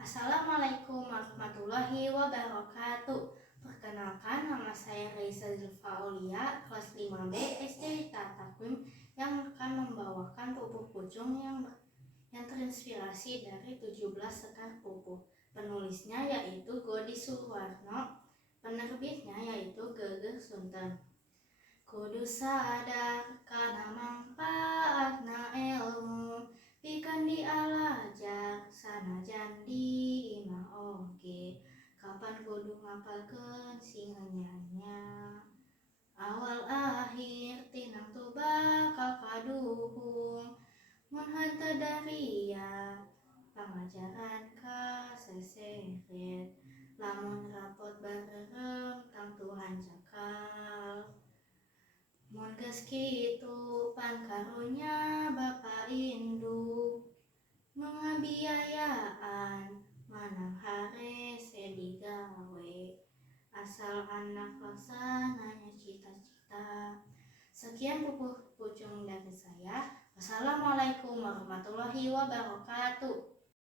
Assalamualaikum warahmatullahi wabarakatuh. Perkenalkan, nama saya Raisa Zulfa Aulia, kelas 5B SD Takwim, yang akan membawakan pupuk pucung yang terinspirasi dari 17 Sekar Pupu. Penulisnya yaitu Godi Suwarno, penerbitnya yaitu Geger Sunten. Kudu sadar kana manfaatna ilmu, pikan dialajar sanajan di imah oge. Kapan kudu ngapalkeun sing nyanya, awal akhir tinang tu bakal kaduhung. Mun henteu daria pangajaran kaseseret, lamun rapot bareng tang Tuhan cakal. Mun geus kitu pan karunya Bapa induk, nu ngabiayaan manang harese digawe, asal anak laksananya cita-cita. Sekian pupuk pucung dari saya. Wassalamualaikum warahmatullahi wabarakatuh.